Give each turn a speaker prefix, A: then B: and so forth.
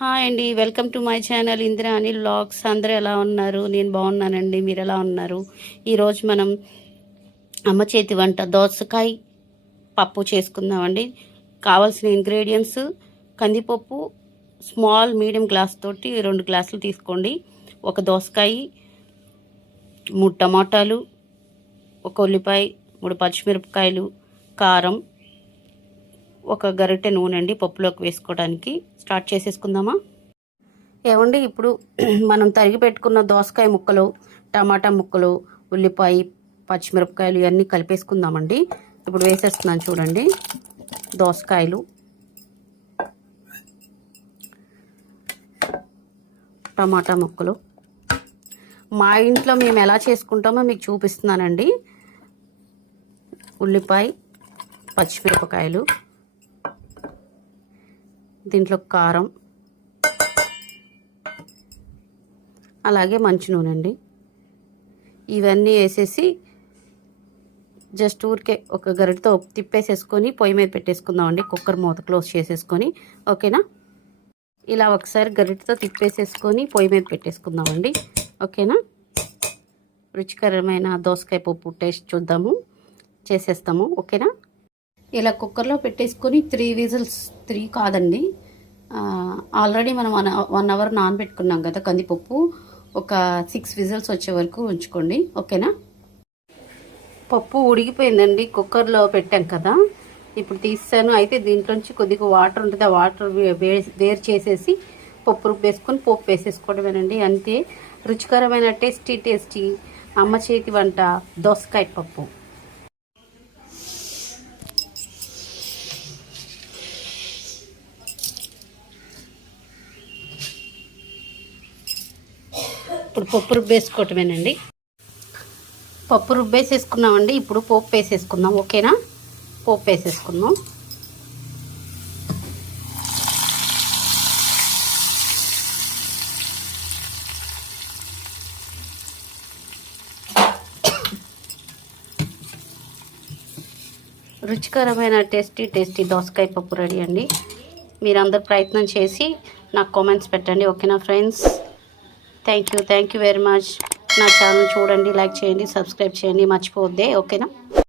A: Hi అండి. Welcome to my channel. Indira Anil blogs అందరూ ఎలా ఉన్నారు? నేను బాగున్నానండి. మీరు ఎలా ఉన్నారు? ఈరోజు మనం అమ్మ చేతి వంట దోసకాయ పప్పు చేసుకుందామండి. కావాల్సిన ఇంగ్రీడియంట్స్ కందిపప్పు స్మాల్ మీడియం గ్లాస్ తోటి రెండు గ్లాసులు తీసుకోండి. ఒక దోసకాయ మూడు టమాటాలు ఒక ఉల్లిపాయ మూడు పచ్చిమిరపకాయలు కారం ఒక గరిటె నూనె అండి పప్పులోకి వేసుకోవడానికి. స్టార్ట్ చేసేసుకుందామా? ఏమండి ఇప్పుడు మనం తరిగి పెట్టుకున్న దోసకాయ ముక్కలు టమాటా ముక్కలు ఉల్లిపాయ పచ్చిమిరపకాయలు ఇవన్నీ కలిపేసుకుందామండి. ఇప్పుడు వేసేస్తున్నాను చూడండి. దోసకాయలు టమాటా ముక్కలు. మా ఇంట్లో మేము ఎలా చేసుకుంటామో మీకు చూపిస్తున్నానండి. ఉల్లిపాయ పచ్చిమిరపకాయలు దీంట్లో కారం అలాగే మంచి నూనె అండి. ఇవన్నీ వేసేసి జస్ట్ ఊరికే ఒక గరిటతో తిప్పేసేసుకొని పొయ్యి మీద పెట్టేసుకుందామండి. కుక్కర్ మూత క్లోజ్ చేసేసుకొని ఓకేనా? ఇలా ఒకసారి గరిటతో తిప్పేసేసుకొని పొయ్యి మీద పెట్టేసుకుందామండి. ఓకేనా? రుచికరమైన దోసకాయ పప్పు టేస్ట్ చూద్దాము. చేసేస్తాము. ఓకేనా? ఇలా కుక్కర్లో పెట్టేసుకొని త్రీ విజిల్స్ త్రీ కాదండి. ఆల్రెడీ మనం వన్ వన్ అవర్ నానబెట్టుకున్నాం కదా కందిపప్పు. ఒక సిక్స్ విజిల్స్ వచ్చే వరకు ఉంచుకోండి. ఓకేనా? పప్పు ఉడికిపోయిందండి. కుక్కర్లో పెట్టాం కదా. ఇప్పుడు తీస్తాను అయితే దీంట్లోంచి కొద్దిగా వాటర్ ఉంటుంది. ఆ వాటర్ వేరు చేసేసి పప్పు రుబ్బేసుకొని పప్పు వేసేసుకోవడమేనండి. అంతే. రుచికరమైన టేస్టీ టేస్టీ అమ్మ చేతి వంట దోసకాయ పప్పు. ఇప్పుడు పప్పు రుబ్బేసుకోవటమేనండి. పప్పు రుబ్బేసేసుకున్నామండి. ఇప్పుడు పోపు వేసేసుకుందాం. ఓకేనా? పోపు వేసేసుకుందాం. రుచికరమైన టేస్టీ టేస్టీ దోసకాయ పప్పు రెడీ అండి. మీరందరూ ప్రయత్నం చేసి నాకు కామెంట్స్ పెట్టండి. ఓకేనా friends? Thank you thank you very much. నా ఛానల్ చూడండి లైక్ చేయండి సబ్స్క్రైబ్ చేయండి. మర్చిపోద్దే ఓకేనా?